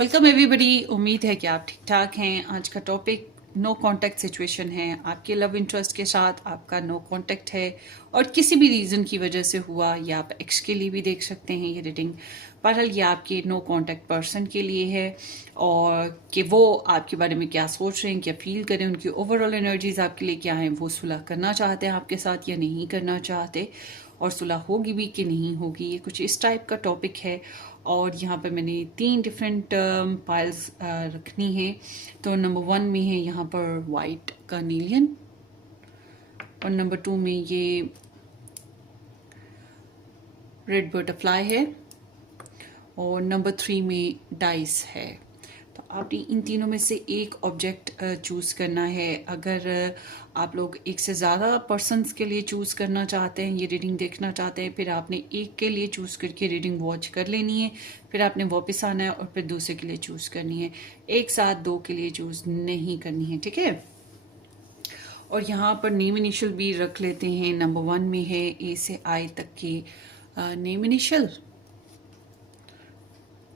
Welcome everybody. उम्मीद है कि आप ठीक ठाक हैं। आज का टॉपिक नो कांटेक्ट सिचुएशन है। आपके लव इंटरेस्ट के साथ आपका नो कांटेक्ट है और किसी भी रीज़न की वजह से हुआ, या आप एक्स के लिए भी देख सकते हैं ये रीडिंग। बहरहाल ये आपके नो कांटेक्ट पर्सन के लिए है और कि वो आपके बारे में क्या सोच रहे हैं, क्या फील करें, उनकी ओवरऑल एनर्जीज आपके लिए क्या हैं, वो सुलह करना चाहते हैं आपके साथ या नहीं करना चाहते, और सुलह होगी भी कि नहीं होगी। ये कुछ इस टाइप का टॉपिक है। और यहाँ पर मैंने 3 डिफरेंट पाइल्स रखनी है। तो नंबर 1 में है यहाँ पर वाइट कार्नेलियन, और नंबर 2 में ये रेड बटरफ्लाई है, और नंबर 3 में डाइस है। तो आपने इन तीनों में से एक ऑब्जेक्ट चूज़ करना है। अगर आप लोग एक से ज़्यादा पर्सन्स के लिए चूज़ करना चाहते हैं, ये रीडिंग देखना चाहते हैं, फिर आपने एक के लिए चूज़ करके रीडिंग वॉच कर लेनी है। फिर आपने वापस आना है और फिर दूसरे के लिए चूज़ करनी है। एक साथ 2 के लिए चूज़ नहीं करनी है, ठीक है। और यहाँ पर नेम इनिशियल भी रख लेते हैं। नंबर 1 में है ए से आई तक के नेम इनिशियल,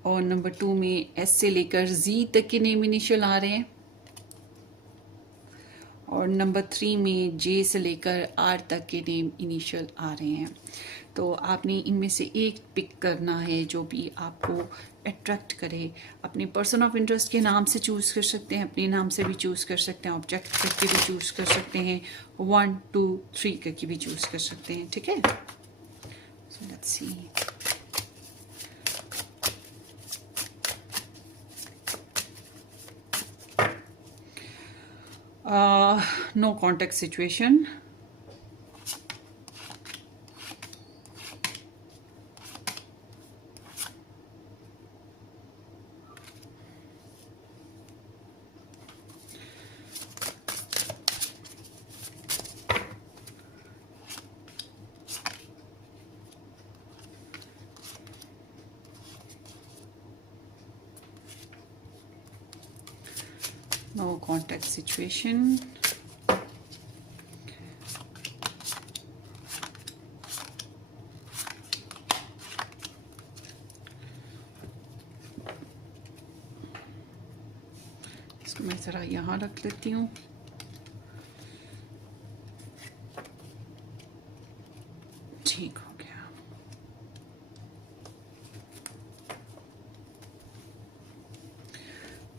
और नंबर 2 में एस से लेकर जी तक के नेम इनिशियल आ रहे हैं, और नंबर 3 में जे से लेकर आर तक के नेम इनिशियल आ रहे हैं। तो आपने इनमें से एक पिक करना है जो भी आपको अट्रैक्ट करे। अपने पर्सन ऑफ इंटरेस्ट के नाम से चूज़ कर सकते हैं, अपने नाम से भी चूज़ कर सकते हैं, ऑब्जेक्ट करके भी चूज़ कर सकते हैं, 1 2 3 करके भी चूज़ कर सकते हैं, ठीक है। So let's see. No contact situation. No contact situation. इसको मैं ज़रा यहाँ रख लेती हूँ। ठीक हो गया।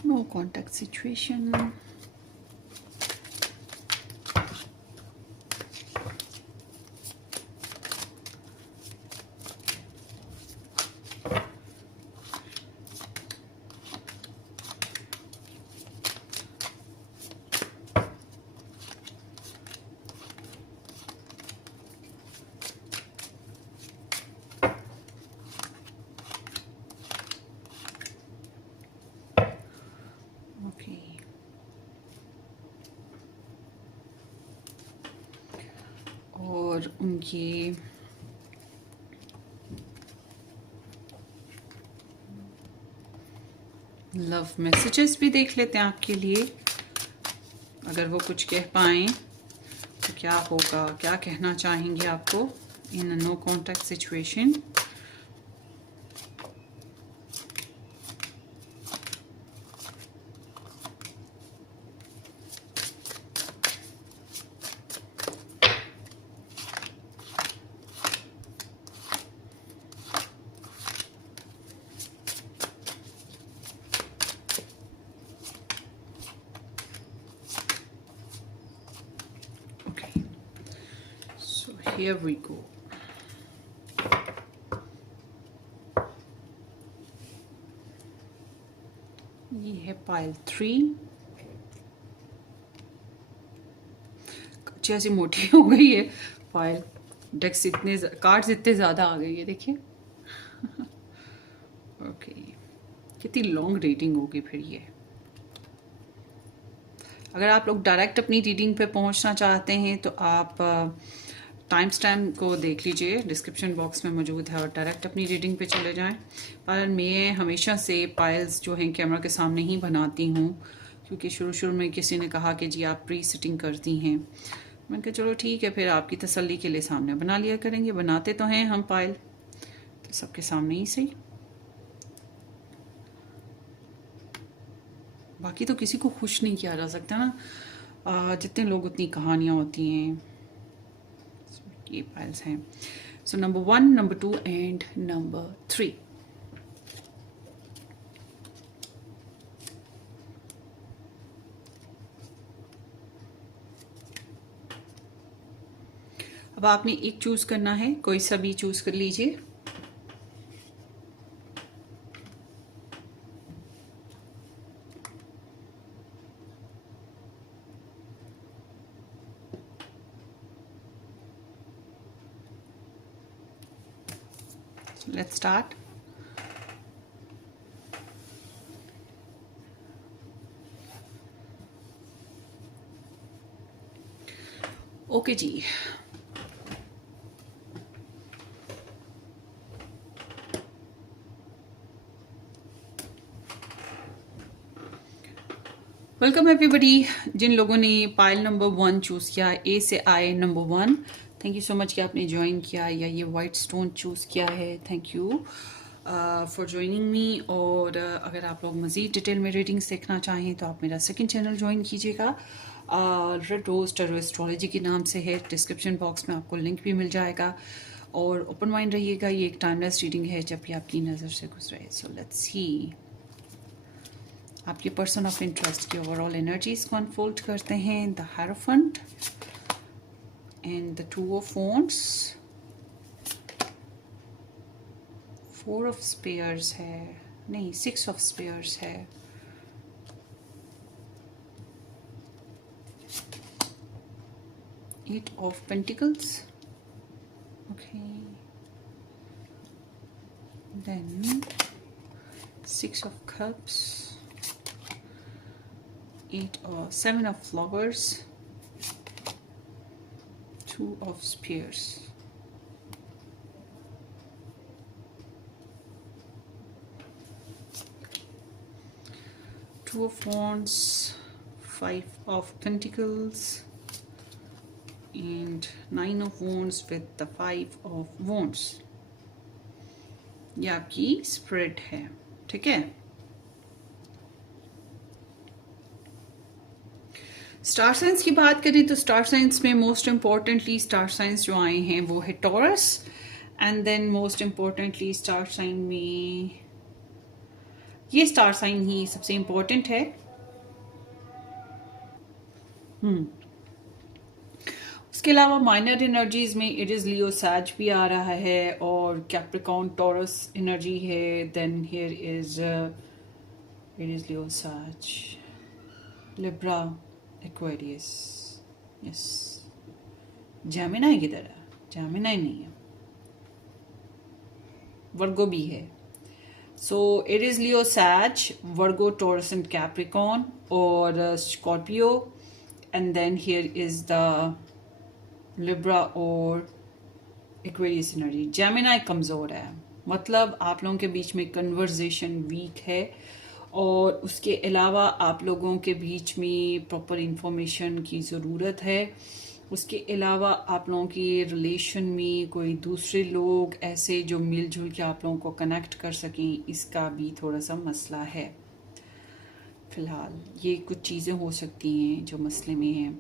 No contact situation. और उनकी लव मैसेजेस भी देख लेते हैं आपके लिए। अगर वो कुछ कह पाएँ तो क्या होगा, क्या कहना चाहेंगे आपको in no contact situation. Here we go. ये है पाइल 3। कुछ ऐसी मोटी हो गई है पाइल, डेक्स इतने कार्ड्स इतने ज़्यादा आ गई है, देखिए। ओके, कितनी लॉन्ग रीडिंग होगी फिर ये। अगर आप लोग डायरेक्ट अपनी रीडिंग पे पहुंचना चाहते हैं तो आप टाइम स्टैम्प को देख लीजिए, डिस्क्रिप्शन बॉक्स में मौजूद है, और डायरेक्ट अपनी रीडिंग पे चले जाएं। पर मैं हमेशा से पाइल्स जो हैं कैमरा के सामने ही बनाती हूँ, क्योंकि शुरू में किसी ने कहा कि जी आप प्री सेटिंग करती हैं। मैंने कहा चलो ठीक है, फिर आपकी तसल्ली के लिए सामने बना लिया करेंगे। बनाते तो हैं हम पाइल, तो सबके सामने ही सही। बाकी तो किसी को खुश नहीं किया जा सकता ना, जितने लोग उतनी कहानियाँ होती हैं। ये पाइल्स हैं। So number 1, number 2 and number 3। अब आपने एक चूज करना है, कोई सा भी चूज कर लीजिए। Let's start. ओके जी, वेलकम एवरीबडी। जिन लोगों ने पाइल नंबर 1 चूज़ किया, ए से आए number 1, thank you so much कि आपने ज्वाइन किया, या ये वाइट स्टोन चूज़ किया है, thank you for joining me. और अगर आप लोग मज़ीद डिटेल में रीडिंग्स देखना चाहें तो आप मेरा सेकंड चैनल ज्वाइन कीजिएगा, रेड रोज टैरो एस्ट्रोलॉजी के नाम से है। डिस्क्रिप्शन बॉक्स में आपको लिंक भी मिल जाएगा। और ओपन माइंड रहिएगा, ये एक टाइमलेस रीडिंग है जब भी आपकी नज़र से गुजरे। सो लेट्स सी आपके पर्सन ऑफ इंटरेस्ट की ओवरऑल एनर्जीज को अनफोल्ड करते हैं। The hierophant and the 2 of wands, 4 of spears है, नहीं 6 ऑफ स्पेयर्स है, 8 of pentacles, okay, then 6 of cups, 7 of flowers, 2 of spears, two of wands, 5 of pentacles, and 9 of wands with the 5 of wands। ये आपकी spread है, ठीक है। Star signs की बात करें तो स्टार साइंस में मोस्ट इम्पॉर्टेंटली स्टार साइंस जो आए हैं वो है Taurus, and then most importantly star sign में ये स्टार साइन ही सबसे इम्पॉर्टेंट है। उसके अलावा माइनर एनर्जीज में इट इज लियो सैज भी आ रहा है, और कैप्रिकॉर्न टॉरस एनर्जी है। Then here is it is Leo Sag, Libra, Aquarius, yes. Gemini किधर है? जेमिनाई नहीं है, वर्गो भी है। So it is Leo Sag, Virgo, Taurus and Capricorn, और Scorpio, and then here is the Libra और Aquarius energy. Gemini कमजोर है, मतलब आप लोगों के बीच में कन्वर्जेशन वीक है, और उसके अलावा आप लोगों के बीच में प्रॉपर इंफॉर्मेशन की ज़रूरत है। उसके अलावा आप लोगों की रिलेशन में कोई दूसरे लोग ऐसे जो मिलजुल के आप लोगों को कनेक्ट कर सकें, इसका भी थोड़ा सा मसला है। फ़िलहाल ये कुछ चीज़ें हो सकती हैं जो मसले में हैं।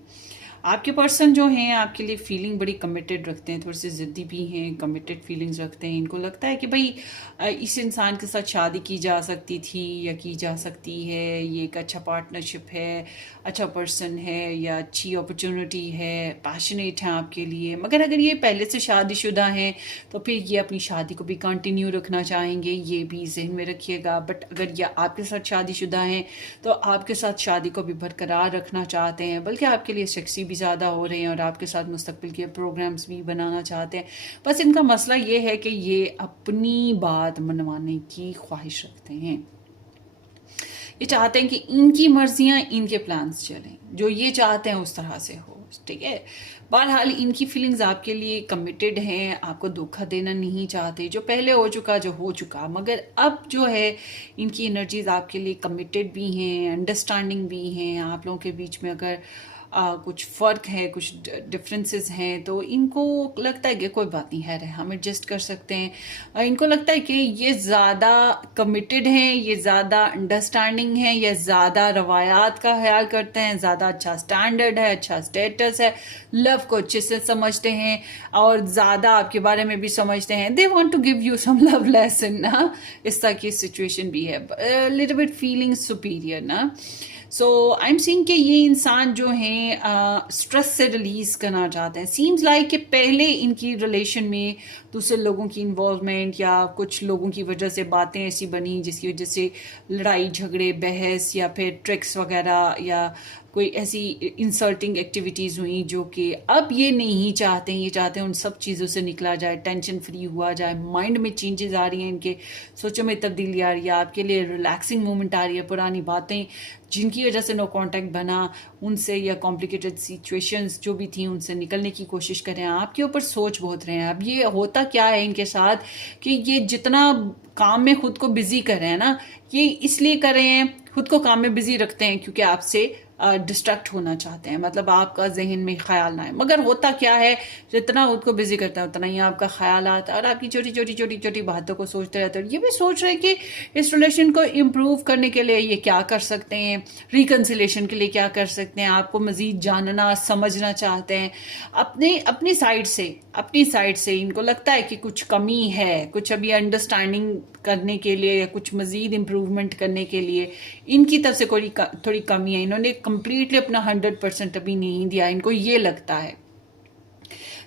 आपके पर्सन जो हैं आपके लिए फीलिंग बड़ी कमिटेड रखते हैं, थोड़े से ज़िद्दी भी हैं, कमिटेड फीलिंग्स रखते हैं। इनको लगता है कि भाई इस इंसान के साथ शादी की जा सकती थी या की जा सकती है, ये एक अच्छा पार्टनरशिप है, अच्छा पर्सन है, या अच्छी अपॉर्चुनिटी है, पैशनेट हैं आपके लिए। मगर अगर ये पहले से शादीशुदा हैं तो फिर ये अपनी शादी को भी कंटिन्यू रखना चाहेंगे, ये भी जहन में रखिएगा। बट अगर ये आपके साथ शादीशुदा हैं तो आपके साथ शादी को भी बरकरार रखना चाहते हैं, बल्कि आपके लिए सेक्सी भी ज़्यादा हो रहे हैं और आपके साथ मुस्तकबिल के प्रोग्राम्स भी बनाना चाहते हैं। बस इनका मसला ये है कि ये अपनी बात मनवाने की ख्वाहिश रखते हैं। ये चाहते हैं कि इनकी मर्जियां, इनके प्लान्स चलें, जो ये चाहते हैं उस तरह से हो, ठीक है। बहरहाल इनकी फीलिंग्स आपके लिए कमिटेड हैं, आपको धोखा देना नहीं चाहते। जो पहले हो चुका जो हो चुका, मगर अब जो है इनकी एनर्जीज आपके लिए कमिटेड भी हैं, अंडरस्टैंडिंग भी हैं। आप लोगों के बीच में अगर कुछ फ़र्क है, कुछ डिफरेंसेस हैं, तो इनको लगता है कि कोई बात नहीं है, हम एडजस्ट कर सकते हैं। इनको लगता है कि ये ज़्यादा कमिटेड हैं, ये ज़्यादा अंडरस्टैंडिंग है, ये ज़्यादा रवायात का ख्याल करते हैं, ज़्यादा अच्छा स्टैंडर्ड है, अच्छा स्टेटस है, लव को अच्छे से समझते हैं और ज़्यादा आपके बारे में भी समझते हैं। They want to give you some love lesson ना, इस तरह की सिचुएशन भी है, लिटिल बिट फीलिंग सुपीरियर ना। सो आई एम सीइंग कि ये इंसान जो हैं स्ट्रेस से रिलीज करना चाहते हैं। सीम्स लाइक कि पहले इनकी रिलेशन में दूसरे लोगों की इन्वॉल्वमेंट या कुछ लोगों की वजह से बातें ऐसी बनी जिसकी वजह से लड़ाई झगड़े बहस या फिर ट्रिक्स वगैरह या कोई ऐसी इंसल्टिंग एक्टिविटीज़ हुई जो कि अब ये नहीं चाहते हैं। ये चाहते हैं उन सब चीज़ों से निकला जाए, टेंशन फ्री हुआ जाए, माइंड में चेंजेस आ रही हैं, इनके सोचों में तब्दीली आ रही है, आपके लिए रिलैक्सिंग मोमेंट आ रही है। पुरानी बातें जिनकी वजह से नो कांटेक्ट बना उनसे या कॉम्प्लिकेटेड सिचुएशंस जो भी थी उनसे निकलने की कोशिश करें। आपके ऊपर सोच बहुत रहे हैं। अब ये होता क्या है इनके साथ कि ये जितना काम में खुद को बिजी कर रहे हैं ना, ये इसलिए कर रहे हैं, खुद को काम में बिजी रखते हैं क्योंकि आपसे डिस्ट्रैक्ट होना चाहते हैं, मतलब आपका जहन में ख्याल ना है। मगर होता क्या है, जितना खुद को बिजी करता है उतना ही आपका ख्याल आता है और आपकी छोटी छोटी छोटी छोटी बातों को सोचते रहते हैं। ये भी सोच रहे हैं कि इस रिलेशन को इम्प्रूव करने के लिए ये क्या कर सकते हैं, रिकन्सिलेशन के लिए क्या कर सकते हैं, आपको मजीद जानना समझना चाहते हैं। अपनी साइड से इनको लगता है कि कुछ कमी है, कुछ अभी अंडरस्टैंडिंग करने के लिए या कुछ मजीद इम्प्रूवमेंट करने के लिए इनकी तरफ से थोड़ी कमी है। इन्होंने कंप्लीटली अपना 100% अभी नहीं दिया, इनको ये लगता है।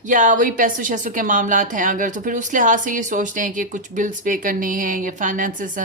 या वही पैसों शैसों के मामलात हैं अगर, तो फिर उस लिहाज से ये सोचते हैं कि कुछ बिल्स पे करने हैं या फाइनेंसेस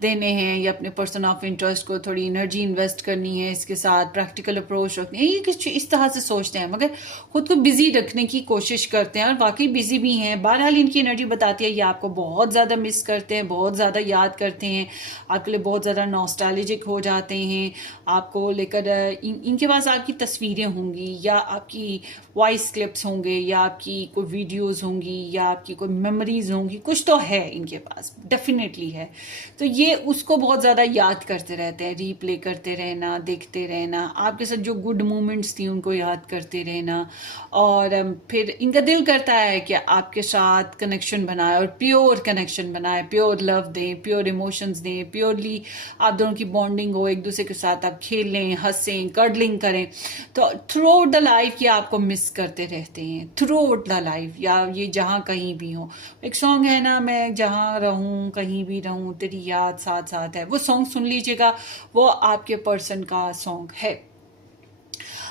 देने हैं या अपने पर्सन ऑफ इंटरेस्ट को थोड़ी एनर्जी इन्वेस्ट करनी है, इसके साथ प्रैक्टिकल अप्रोच रखनी है, ये कुछ इस तरह से सोचते हैं। मगर खुद को बिजी रखने की कोशिश करते हैं और वाकई बिजी भी हैं। बहरहाल इनकी एनर्जी बताती है ये आपको बहुत ज़्यादा मिस करते हैं, बहुत ज़्यादा याद करते हैं, आपके लिए बहुत ज़्यादा नॉस्टैल्जिक हो जाते हैं। आपको लेकर इनके पास आपकी तस्वीरें होंगी या आपकी वॉइस क्लिप्स होंगे या आपकी कोई वीडियोस होंगी या आपकी कोई मेमोरीज होंगी, कुछ तो है इनके पास, डेफिनेटली है। तो ये उसको बहुत ज़्यादा याद करते रहते हैं, रीप्ले करते रहना, देखते रहना, आपके साथ जो गुड मोमेंट्स थी उनको याद करते रहना। और फिर इनका दिल करता है कि आपके साथ कनेक्शन बनाए और प्योर कनेक्शन बनाए, प्योर लव दें, प्योर इमोशंस दें, प्योरली आप दोनों की बॉन्डिंग हो, एक दूसरे के साथ आप खेलें, हंसें, कर्डलिंग करें। तो थ्रू आउट द लाइफ ये आपको मिस करते रहते हैं, थ्रू आउट द लाइफ, या ये जहाँ कहीं भी हो। एक सॉन्ग है ना, मैं जहाँ रहूं कहीं भी रहूं तेरी याद साथ साथ है, वो सॉन्ग सुन लीजिएगा, वो आपके पर्सन का सॉन्ग है।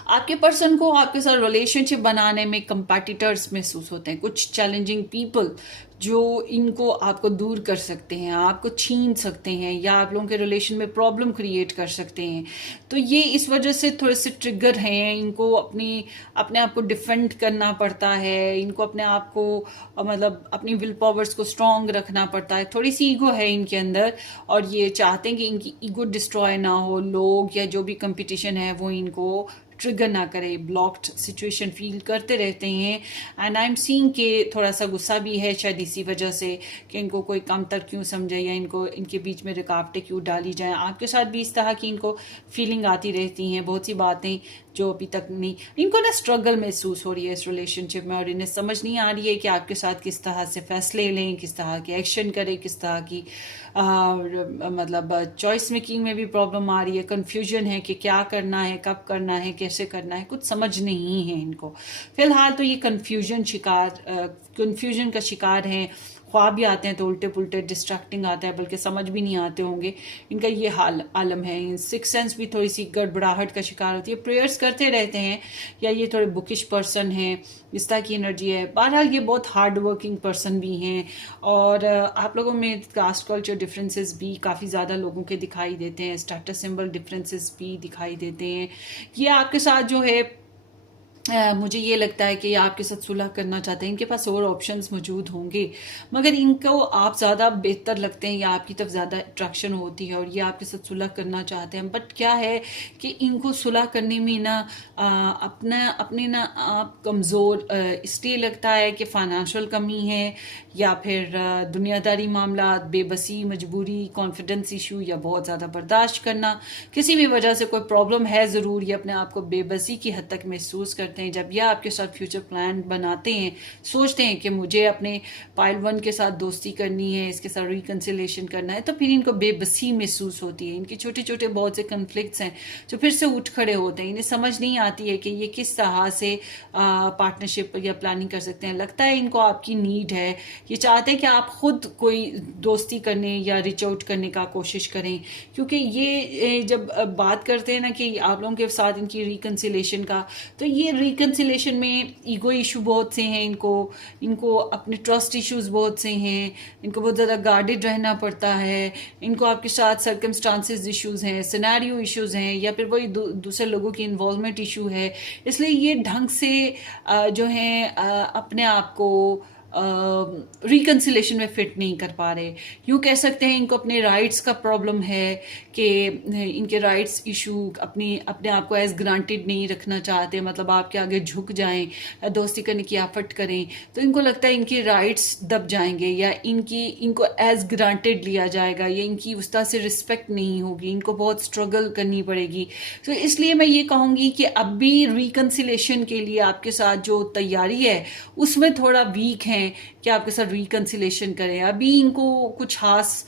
आपके पर्सन को आपके साथ रिलेशनशिप बनाने में कंपेटिटर्स महसूस होते हैं, कुछ चैलेंजिंग पीपल जो इनको आपको दूर कर सकते हैं, आपको छीन सकते हैं या आप लोगों के रिलेशन में प्रॉब्लम क्रिएट कर सकते हैं। तो ये इस वजह से थोड़े से ट्रिगर हैं, इनको अपने आप को डिफेंड करना पड़ता है, इनको अपने आप को मतलब अपनी विल पावर्स को स्ट्रांग रखना पड़ता है। थोड़ी सी ईगो है इनके अंदर और ये चाहते हैं कि इनकी ईगो डिस्ट्रॉय ना हो, लोग या जो भी कंपटीशन है वो इनको ट्रिगर ना करे, ब्लॉक्ड सिचुएशन फील करते रहते हैं। एंड आई एम सीइंग कि थोड़ा सा गुस्सा भी है शायद इसी वजह से कि इनको कोई कमतर क्यों समझे या इनके बीच में रुकावटें क्यों डाली जाएं। आपके साथ भी इस तरह की इनको फीलिंग आती रहती हैं, बहुत सी बातें जो अभी तक नहीं, इनको ना स्ट्रगल महसूस हो रही है इस रिलेशनशिप में और इन्हें समझ नहीं आ रही है कि आपके साथ किस तरह से फैसले लें, किस तरह के एक्शन करें, किस तरह की मतलब चॉइस मेकिंग में भी प्रॉब्लम आ रही है, कंफ्यूजन है कि क्या करना है, कब करना है, कैसे करना है, कुछ समझ नहीं है इनको। फिलहाल तो ये कंफ्यूजन का शिकार हैं। ख्वाब भी आते हैं तो उल्टे पुल्टे डिस्ट्रैक्टिंग आता है, बल्कि समझ भी नहीं आते होंगे, इनका ये आलम है। सिक्स सेंस भी थोड़ी सी गड़बड़ाहट का शिकार होती है, प्रेयर्स करते रहते हैं या ये थोड़े बुकिश पर्सन हैं, इस तरह की एनर्जी है। बहरहाल ये बहुत हार्ड वर्किंग पर्सन भी हैं और आप लोगों में कास्ट कल्चर डिफरेंसेस भी काफ़ी ज़्यादा लोगों के दिखाई देते हैं, स्टेटस सिंबल डिफरेंसेस भी दिखाई देते हैं। ये आपके साथ जो है मुझे ये लगता है कि ये आपके साथ सुलह करना चाहते हैं, इनके पास और ऑप्शंस मौजूद होंगे, मगर इनको आप ज़्यादा बेहतर लगते हैं या आपकी तरफ ज़्यादा अट्रैक्शन होती है और ये आपके साथ सुलह करना चाहते हैं। बट क्या है कि इनको सुलह करने में ना अपने ना आप कमज़ोर इसलिए लगता है कि फाइनेंशियल कमी है या फिर दुनियादारी मामला, बेबसी, मजबूरी, कॉन्फिडेंस इशू या बहुत ज़्यादा बर्दाश्त करना, किसी भी वजह से कोई प्रॉब्लम है ज़रूर, ये अपने आप को बेबसी की हद तक महसूस करते हैं। जब यह आपके साथ फ्यूचर प्लान बनाते हैं, सोचते हैं कि मुझे अपने पाइल 1 के साथ दोस्ती करनी है, इसके साथ रिकन्सिलेशन करना है, तो फिर इनको बेबसी महसूस होती है। इनके छोटे छोटे बहुत से कन्फ्लिक्ट्स हैं जो फिर से उठ खड़े होते हैं। इन्हें समझ नहीं आती है कि ये किस तरह से पार्टनरशिप या प्लानिंग कर सकते हैं। लगता है इनको आपकी नीड है, ये चाहते हैं कि आप खुद कोई दोस्ती करने या रिच आउट करने का कोशिश करें, क्योंकि ये जब बात करते हैं ना कि आप लोगों के साथ इनकी रिकन्सिलेशन का, तो ये रिकन्सिलेशन में ईगो इशू बहुत से हैं, इनको अपने ट्रस्ट इश्यूज बहुत से हैं, इनको बहुत ज़्यादा गार्डेड रहना पड़ता है, इनको आपके साथ सर्कमस्टांसेस इश्यूज हैं, सिनेरियो इश्यूज हैं, या फिर वही दूसरे लोगों की इन्वॉल्वमेंट इशू है। इसलिए ये ढंग से जो है अपने आप को रिकन्सिलेशन में फिट नहीं कर पा रहे। यूँ कह सकते हैं इनको अपने राइट्स का प्रॉब्लम है कि इनके राइट्स इशू अपने आप को एज ग्रांटेड नहीं रखना चाहते, मतलब आपके आगे झुक जाएं, दोस्ती करने की एफर्ट करें तो इनको लगता है इनके राइट्स दब जाएंगे या इनको एज ग्रांटेड लिया जाएगा या इनकी उस तरह से रिस्पेक्ट नहीं होगी, इनको बहुत स्ट्रगल करनी पड़ेगी। तो इसलिए मैं ये कहूँगी कि अब भी रिकन्सिलेशन के लिए आपके साथ जो तैयारी है उसमें थोड़ा वीक हैं कि आपके साथ रिकन्सिलेशन करें। अभी इनको कुछ खास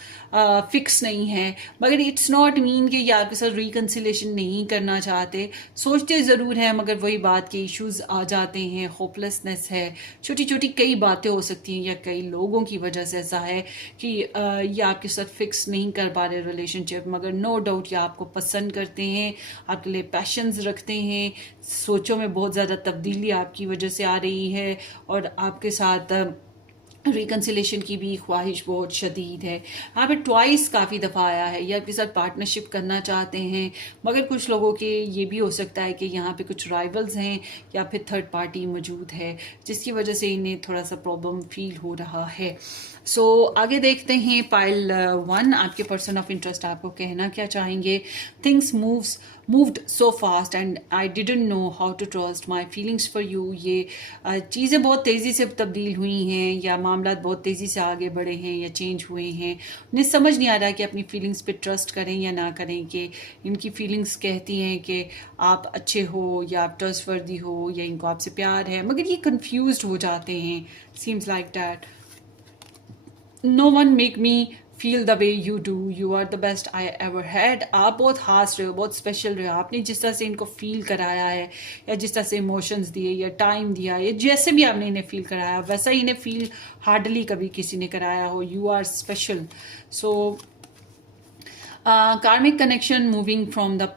फिक्स नहीं है, मगर इट्स नॉट मीन कि ये आपके साथ रिकन्सिलेशन नहीं करना चाहते, सोचते ज़रूर हैं, मगर वही बात के इश्यूज आ जाते हैं, होपलेसनेस है, छोटी छोटी कई बातें हो सकती हैं या कई लोगों की वजह से ऐसा है कि ये आपके साथ फिक्स नहीं कर पा रहे रिलेशनशिप। मगर नो डाउट ये आपको पसंद करते हैं, आपके लिए पैशंस रखते हैं, सोचों में बहुत ज़्यादा तब्दीली आपकी वजह से आ रही है और आपके साथ रिकन्सिलेशन की भी ख्वाहिश बहुत शदीद है। यहाँ पे ट्वाइस काफ़ी दफ़ा आया है, या आपके साथ पार्टनरशिप करना चाहते हैं, मगर कुछ लोगों के ये भी हो सकता है कि यहाँ पे कुछ राइवल्स हैं या फिर थर्ड पार्टी मौजूद है जिसकी वजह से इन्हें थोड़ा सा प्रॉब्लम फील हो रहा है। आगे देखते हैं पाइल 1, आपके पर्सन ऑफ इंटरेस्ट आपको कहना क्या चाहेंगे। Things moved so fast and I didn't know how to trust my feelings for you। ये चीज़ें बहुत तेज़ी से तब्दील हुई हैं या मामला बहुत तेज़ी से आगे बढ़े हैं या चेंज हुए हैं, उन्हें समझ नहीं आ रहा कि अपनी फीलिंग्स पे ट्रस्ट करें या ना करें, कि इनकी फीलिंग्स कहती हैं कि आप अच्छे हो या आप ट्रस्टवर्दी हो या इनको आपसे प्यार है, मगर ये कंफ्यूज हो जाते हैं। Seems like that no one make me feel the way you do, you are the best I ever had। आप बहुत खास रहे हो, बहुत स्पेशल रहे हो, आपने जिस तरह से इनको फील कराया है या जिस तरह से इमोशंस दिए या टाइम दिया या जैसे भी आपने इन्हें फील कराया वैसा ही इन्हें फील हार्डली कभी किसी ने कराया हो। You are special. Karmic connection moving from the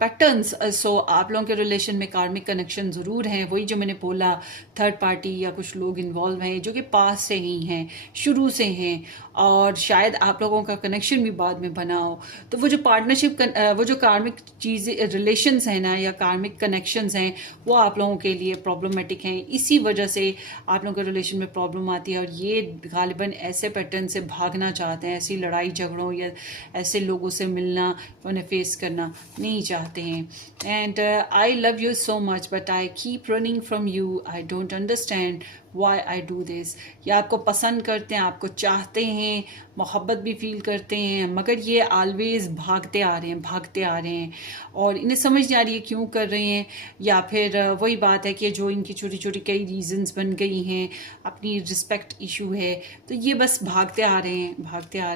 patterns. So आप लोगों के रिलेशन में कार्मिक कनेक्शन ज़रूर हैं, वही जो मैंने बोला, थर्ड पार्टी या कुछ लोग इन्वॉल्व हैं जो कि पास से ही हैं, शुरू से हैं, और शायद आप लोगों का कनेक्शन भी बाद में बना हो। तो वो जो पार्टनरशिप वो जो कार्मिक चीज़ें रिलेशंस हैं ना या कार्मिक कनेक्शंस हैं वो आप लोगों के लिए प्रॉब्लमेटिक हैं। इसी वजह से आप लोगों के रिलेशन में प्रॉब्लम आती है और ये गालिबन ऐसे पैटर्न से भागना चाहते हैं, ऐसी लड़ाई झगड़ों या ऐसे लोगों से मिलना, उन्हें फेस करना नहीं चाहते हैं। And I love you so much but I keep running from you, I don't understand why I do this. ये आपको पसंद करते हैं, आपको चाहते हैं, मोहब्बत भी फील करते हैं, मगर ये ऑलवेज भागते आ रहे हैं और इन्हें समझ नहीं आ रही है क्यों कर रहे हैं, या फिर वही बात है कि जो इनकी छोटी छोटी कई रीजंस बन गई हैं, अपनी रिस्पेक्ट इशू है, तो ये बस भागते आ रहे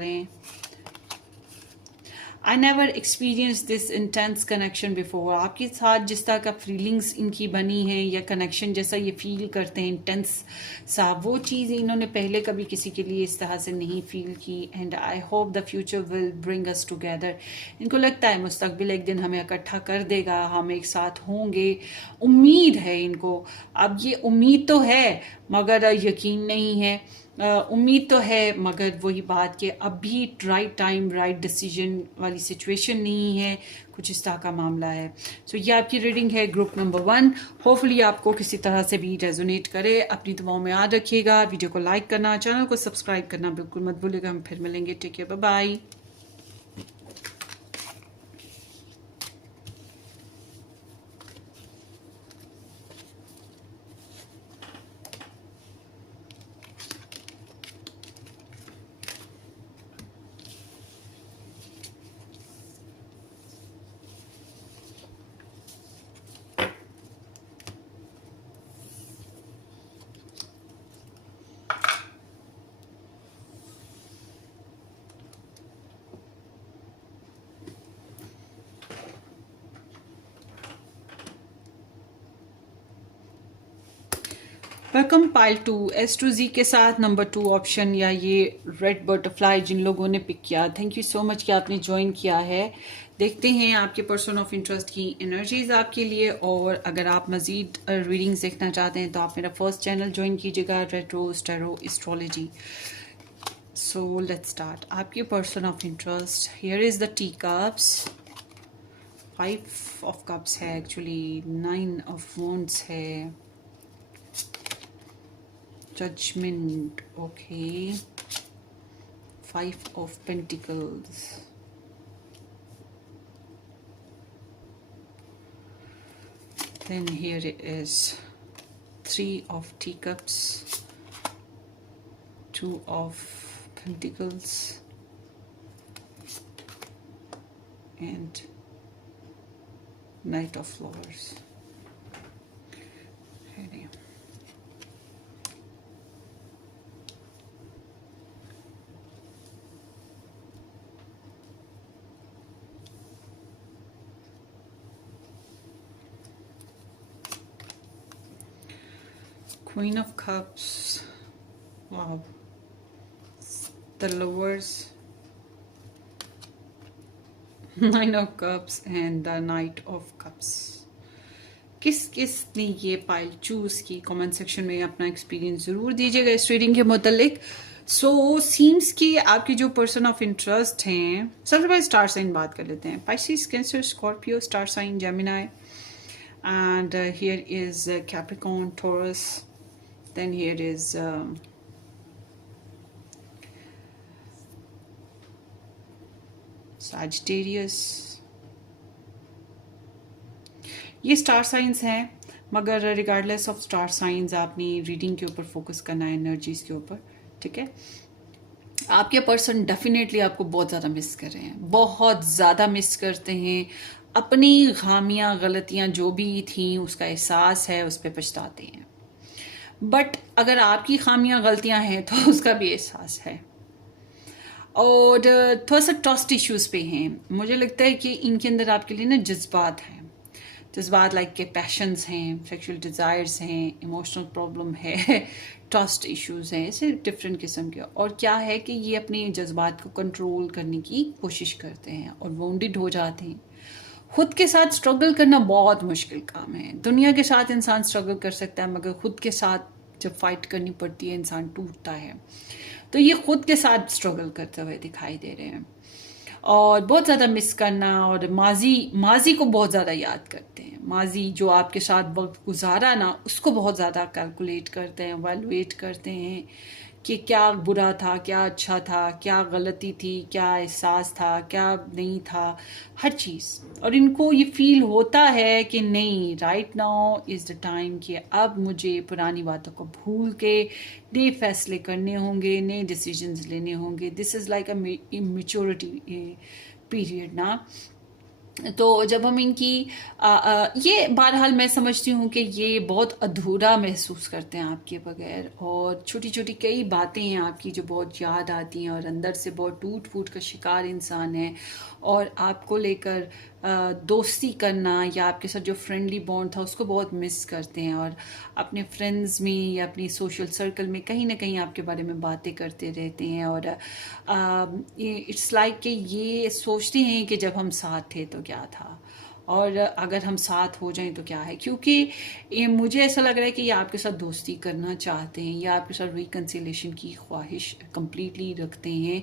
हैं। I never experience this intense connection before. आपके साथ जिस तरह का फीलिंग्स इनकी बनी है या कनेक्शन जैसा ये फील करते हैं इंटेंस सा, वो चीज़ इन्होंने पहले कभी किसी के लिए इस तरह से नहीं फील की। And I hope the future will bring us together. इनको लगता है मुस्तकबिल एक दिन हमें इकट्ठा कर देगा, हम एक साथ होंगे, उम्मीद है इनको। अब ये उम्मीद तो है मगर यकीन नहीं है। उम्मीद तो है, मगर वही बात कि अभी राइट टाइम राइट डिसीजन वाली सिचुएशन नहीं है, कुछ इस तरह का मामला है। सो ये आपकी रीडिंग है ग्रुप नंबर 1। होपफुली आपको किसी तरह से भी रेजोनेट करे। अपनी दुआओं में याद रखिएगा। वीडियो को लाइक करना, चैनल को सब्सक्राइब करना बिल्कुल मत भूलिएगा। हम फिर मिलेंगे। Take care, bye bye. Welcome pile 2 S2Z के साथ नंबर 2 ऑप्शन या ये रेड बटरफ्लाई जिन लोगों ने पिक किया, थैंक यू सो मच कि आपने ज्वाइन किया है। देखते हैं आपके पर्सन ऑफ इंटरेस्ट की एनर्जीज आपके लिए। और अगर आप मजीद रीडिंग्स देखना चाहते हैं तो आप मेरा फर्स्ट चैनल ज्वाइन कीजिएगा, red rose tarot astrology. So let's start. आपके person of interest, here is the tea cups, 5 of cups है एक्चुअली, 9 ऑफ वॉन्ड्स है, Judgment, okay, 5 of Pentacles, then here it is 3 of Teacups, 2 of Pentacles, and Knight of Flowers. Here. Queen of Cups, wow, the Lovers, 9 of Cups and the Knight of Cups. किस किस ने ये pile choose की, comment section में अपना experience ज़रूर दीजिएगा इस रीडिंग के मुतालिक। सो सीम्स कि आपके जो पर्सन ऑफ इंटरेस्ट हैं, सबसे पहले स्टार साइन बात कर लेते हैं। Pisces, Cancer, Scorpio, star sign Gemini, and here is Capricorn, Taurus, then here is Sagittarius। ये स्टार साइंस हैं, मगर रिगार्डलेस ऑफ स्टार साइंस आपने रीडिंग के ऊपर फोकस करना है, एनर्जीज के ऊपर, ठीक है। आपके पर्सन डेफिनेटली आपको बहुत ज़्यादा मिस कर रहे हैं, बहुत ज़्यादा मिस करते हैं। अपनी खामियां गलतियां जो भी थी उसका एहसास है, उस पर पछताते हैं। बट अगर आपकी खामियां गलतियां हैं तो उसका भी एहसास है। और थोड़ा सा ट्रस्ट इश्यूज पे हैं। मुझे लगता है कि इनके अंदर आपके लिए ना जज्बात हैं, जज्बात लाइक के पैशंस हैं, सेक्सुअल डिज़ायर्स हैं, इमोशनल प्रॉब्लम है, ट्रस्ट इश्यूज हैं, ऐसे डिफरेंट किस्म के। और क्या है कि ये अपने जज्बात को कंट्रोल करने की कोशिश करते हैं और वोंडेड हो जाते हैं। खुद के साथ स्ट्रगल करना बहुत मुश्किल काम है। दुनिया के साथ इंसान स्ट्रगल कर सकता है, मगर खुद के साथ जब फाइट करनी पड़ती है इंसान टूटता है। तो ये खुद के साथ स्ट्रगल करते हुए दिखाई दे रहे हैं और बहुत ज़्यादा मिस करना, और माजी को बहुत ज़्यादा याद करते हैं। माजी जो आपके साथ वक्त गुजारा ना, उसको बहुत ज़्यादा कैलकुलेट करते हैं, वैल्यूएट करते हैं कि क्या बुरा था, क्या अच्छा था, क्या गलती थी, क्या एहसास था, क्या नहीं था, हर चीज़। और इनको ये फील होता है कि नहीं, right now is the time कि अब मुझे पुरानी बातों को भूल के नए फैसले करने होंगे, नए डिसीजंस लेने होंगे। This is like a maturity period ना। तो जब हम इनकी ये बहरहाल मैं समझती हूँ कि ये बहुत अधूरा महसूस करते हैं आपके बगैर, और छोटी छोटी कई बातें हैं आपकी जो बहुत याद आती हैं, और अंदर से बहुत टूट फूट का शिकार इंसान है। और आपको लेकर दोस्ती करना या आपके साथ जो फ्रेंडली बॉन्ड था उसको बहुत मिस करते हैं, और अपने फ्रेंड्स में या अपनी सोशल सर्कल में कहीं ना कहीं आपके बारे में बातें करते रहते हैं। और इट्स लाइक कि ये सोचते हैं कि जब हम साथ थे तो क्या था, और अगर हम साथ हो जाएं तो क्या है, क्योंकि ये मुझे ऐसा लग रहा है कि ये आपके साथ दोस्ती करना चाहते हैं या आपके साथ रिकन्सिलेशन की ख्वाहिश कंप्लीटली रखते हैं।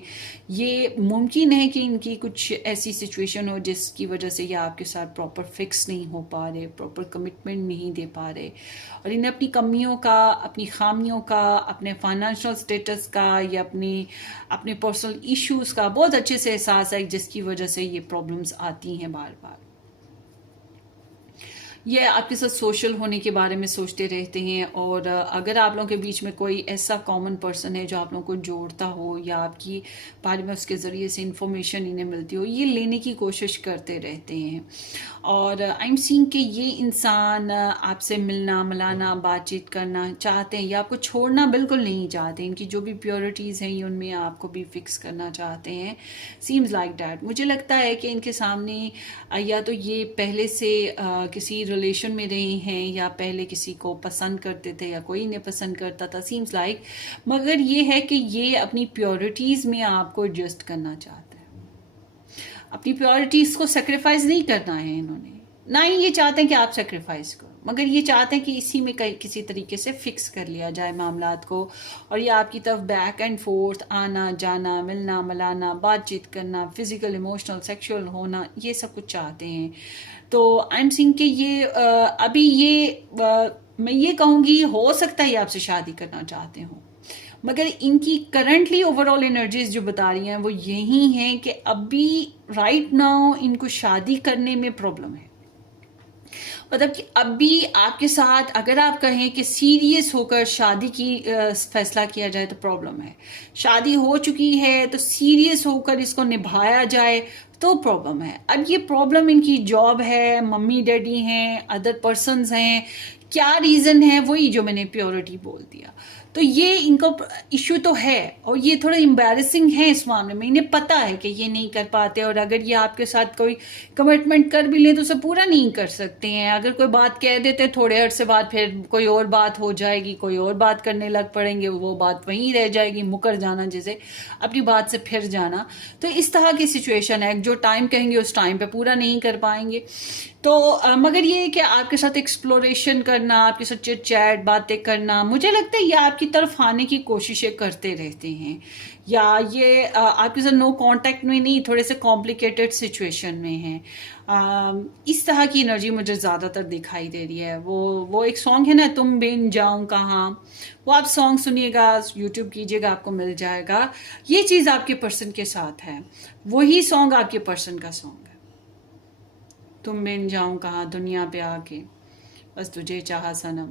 ये मुमकिन है कि इनकी कुछ ऐसी सिचुएशन हो जिसकी वजह से ये आपके साथ प्रॉपर फिक्स नहीं हो पा रहे, प्रॉपर कमिटमेंट नहीं दे पा रहे, और इन्हें अपनी कमियों का, अपनी खामियों का, अपने फाइनेंशियल स्टेटस का या अपने पर्सनल इश्यूज का बहुत अच्छे से एहसास है, जिसकी वजह से ये प्रॉब्लम्स आती हैं बार बार। ये आपके साथ सोशल होने के बारे में सोचते रहते हैं, और अगर आप लोगों के बीच में कोई ऐसा कॉमन पर्सन है जो आप लोगों को जोड़ता हो या आपकी बारे में उसके ज़रिए से इंफॉर्मेशन इन्हें मिलती हो, ये लेने की कोशिश करते रहते हैं। और आई एम सीइंग कि ये इंसान आपसे मिलना मिलाना बातचीत करना चाहते हैं या आपको छोड़ना बिल्कुल नहीं चाहते। इनकी जो भी प्योरिटीज़ हैं ये उनमें आपको भी फिक्स करना चाहते हैं। Seems like that. मुझे लगता है कि इनके सामने या तो ये पहले से किसी रिलेशन में रहे हैं या पहले किसी को पसंद करते थे या कोई इन्हें पसंद करता था, सीम्स लाइक। मगर ये है कि ये अपनी प्योरिटीज़ में आपको एडजस्ट करना चाहते हैं। अपनी प्योरिटीज़ को सेक्रीफाइस नहीं करना है इन्होंने, ना ही ये चाहते हैं कि आप सेक्रीफाइस करो, मगर ये चाहते हैं कि इसी में किसी तरीके से फिक्स कर लिया जाए मामलात को, और ये आपकी तरफ बैक एंड फोर्थ आना जाना, मिलना मिलाना, बातचीत करना, फिजिकल इमोशनल सेक्सुअल होना, ये सब कुछ चाहते हैं। तो आई एम सिंह कि ये अभी ये मैं ये कहूँगी हो सकता है ये आपसे शादी करना चाहते हो, मगर इनकी करंटली ओवरऑल एनर्जीज जो बता रही हैं वो यही हैं कि अभी राइट नाउ इनको शादी करने में प्रॉब्लम है। मतलब कि अभी आपके साथ अगर आप कहें कि सीरियस होकर शादी की फैसला किया जाए तो प्रॉब्लम है, शादी हो चुकी है तो सीरियस होकर इसको निभाया जाए तो प्रॉब्लम है। अब ये प्रॉब्लम इनकी जॉब है, मम्मी डैडी हैं, अदर पर्सन्स हैं, क्या रीज़न है, वही जो मैंने प्योरिटी बोल दिया। तो ये इनको इश्यू तो है और ये थोड़ा एम्बैरेसिंग है इस मामले में। इन्हें पता है कि ये नहीं कर पाते, और अगर ये आपके साथ कोई कमिटमेंट कर भी लें तो उसे पूरा नहीं कर सकते हैं। अगर कोई बात कह देते थोड़े अर्से बाद फिर कोई और बात हो जाएगी, कोई और बात करने लग पड़ेंगे, वो बात वहीं रह जाएगी, मुकर जाना जैसे, अपनी बात से फिर जाना। तो इस तरह की सिचुएशन है, जो टाइम कहेंगे उस टाइम पे पूरा नहीं कर पाएंगे। तो मगर ये कि आपके साथ एक्सप्लोरेशन करना, आपके साथ चिट चैट बातें करना, मुझे लगता है ये आपकी तरफ आने की कोशिशें करते रहते हैं, या ये आपके साथ नो कांटेक्ट में नहीं, थोड़े से कॉम्प्लिकेटेड सिचुएशन में हैं। इस तरह की एनर्जी मुझे ज़्यादातर दिखाई दे रही है। वो एक सॉन्ग है ना, तुम बिन जाऊं कहाँ, वो आप सॉन्ग सुनिएगा, यूट्यूब कीजिएगा, आपको मिल जाएगा। ये चीज़ आपके पर्सन के साथ है, वही सॉन्ग आपके पर्सन का सॉन्ग है। तुम बिन जाऊं कहाँ दुनिया पे आके, बस तुझे चाहा सनम